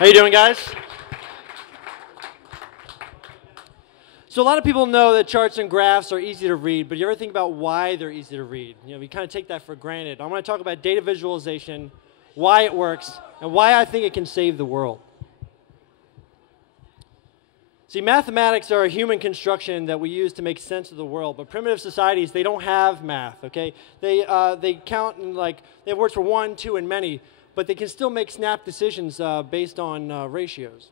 How you doing, guys? So a lot of people know that charts and graphs are easy to read, but you ever think about why they're easy to read? You know, we kind of take that for granted. I want to talk about data visualization, why it works, and why I think it can save the world. See, mathematics are a human construction that we use to make sense of the world, but primitive societies, they don't have math, okay? They count in they have words for one, two, and many, but they can still make snap decisions based on ratios.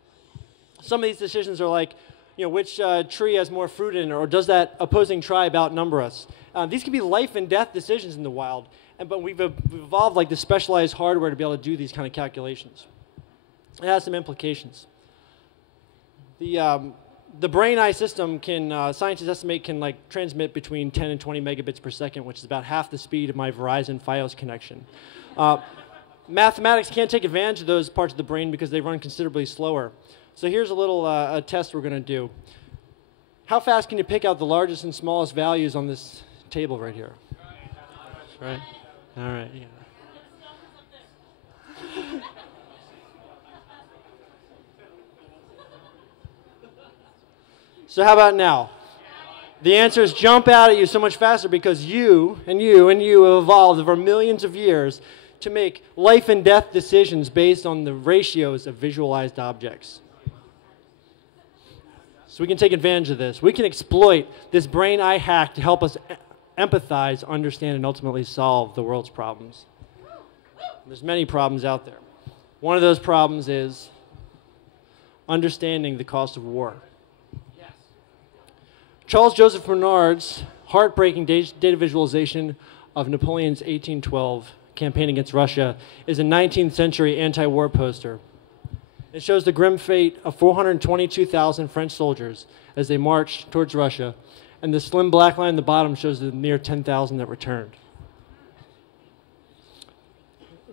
Some of these decisions are like, you know, which tree has more fruit in it, or does that opposing tribe outnumber us? These can be life and death decisions in the wild, but we've evolved like the specialized hardware to be able to do these kind of calculations. It has some implications. The brain-eye system can, scientists estimate, can transmit between 10 and 20 megabits per second, which is about half the speed of my Verizon Fios connection. Mathematics can't take advantage of those parts of the brain because they run considerably slower. So here's a little a test we're going to do. How fast can you pick out the largest and smallest values on this table right here? Right? All right. Yeah. So how about now? The answers jump out at you so much faster because you and you and you have evolved over millions of years to make life and death decisions based on the ratios of visualized objects. So we can take advantage of this. We can exploit this brain-eye hack to help us empathize, understand, and ultimately solve the world's problems. There's many problems out there. One of those problems is understanding the cost of war. Charles Joseph Bernard's heartbreaking data visualization of Napoleon's 1812 campaign against Russia is a 19th century anti-war poster. It shows the grim fate of 422,000 French soldiers as they marched towards Russia, and the slim black line at the bottom shows the near 10,000 that returned.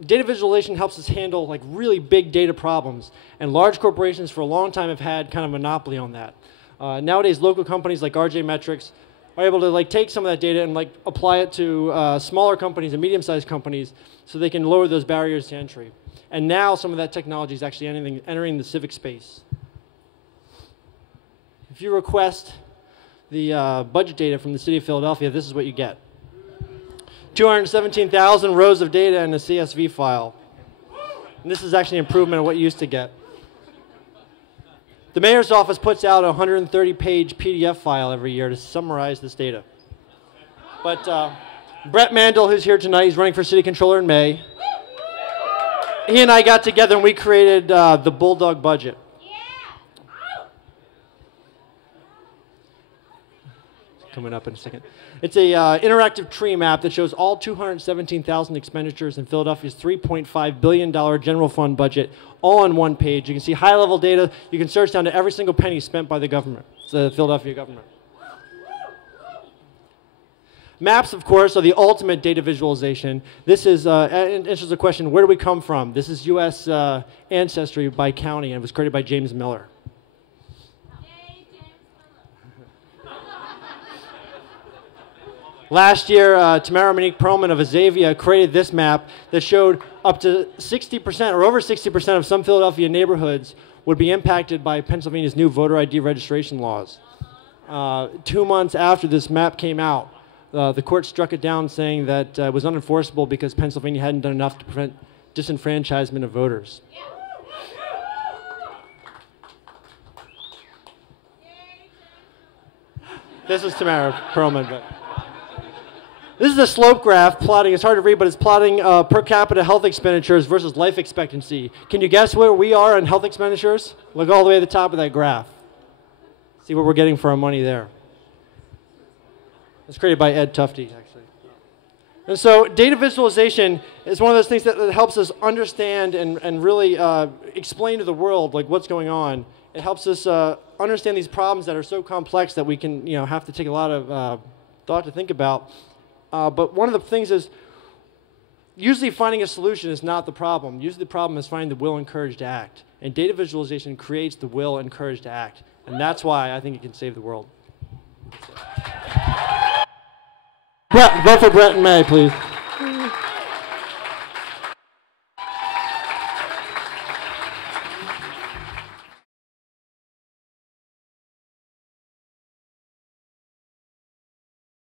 Data visualization helps us handle really big data problems, and large corporations for a long time have had kind of a monopoly on that. Nowadays, local companies like RJ Metrics are able to take some of that data and apply it to smaller companies and medium-sized companies so they can lower those barriers to entry. And now some of that technology is actually entering the civic space. If you request the budget data from the city of Philadelphia, this is what you get. 217,000 rows of data in a CSV file. And this is actually an improvement of what you used to get. The mayor's office puts out a 130-page PDF file every year to summarize this data. But Brett Mandel, who's here tonight, he's running for city controller in May. He and I got together and we created the Bulldog budget. Coming up in a second. It's a interactive tree map that shows all 217,000 expenditures in Philadelphia's $3.5 billion general fund budget, all on one page. You can see high-level data. You can search down to every single penny spent by the government, the Philadelphia government. Maps, of course, are the ultimate data visualization. This is answers the question, where do we come from? This is U.S. ancestry by county, and it was created by James Miller. Last year, Tamara Monique Perlman of Azavia created this map that showed up to 60% or over 60% of some Philadelphia neighborhoods would be impacted by Pennsylvania's new voter ID registration laws. 2 months after this map came out, the court struck it down saying that it was unenforceable because Pennsylvania hadn't done enough to prevent disenfranchisement of voters. This is Tamara Perlman. But this is a slope graph plotting. It's hard to read, but it's plotting per capita health expenditures versus life expectancy. Can you guess where we are in health expenditures? Look all the way to the top of that graph. See what we're getting for our money there. It's created by Ed Tufte, actually. And so data visualization is one of those things that helps us understand and really explain to the world what's going on. It helps us understand these problems that are so complex that we can have to take a lot of thought to think about. But one of the things is, usually finding a solution is not the problem. Usually the problem is finding the will and courage to act. And data visualization creates the will and courage to act. And that's why I think it can save the world. Brett, vote for Brett in May, please.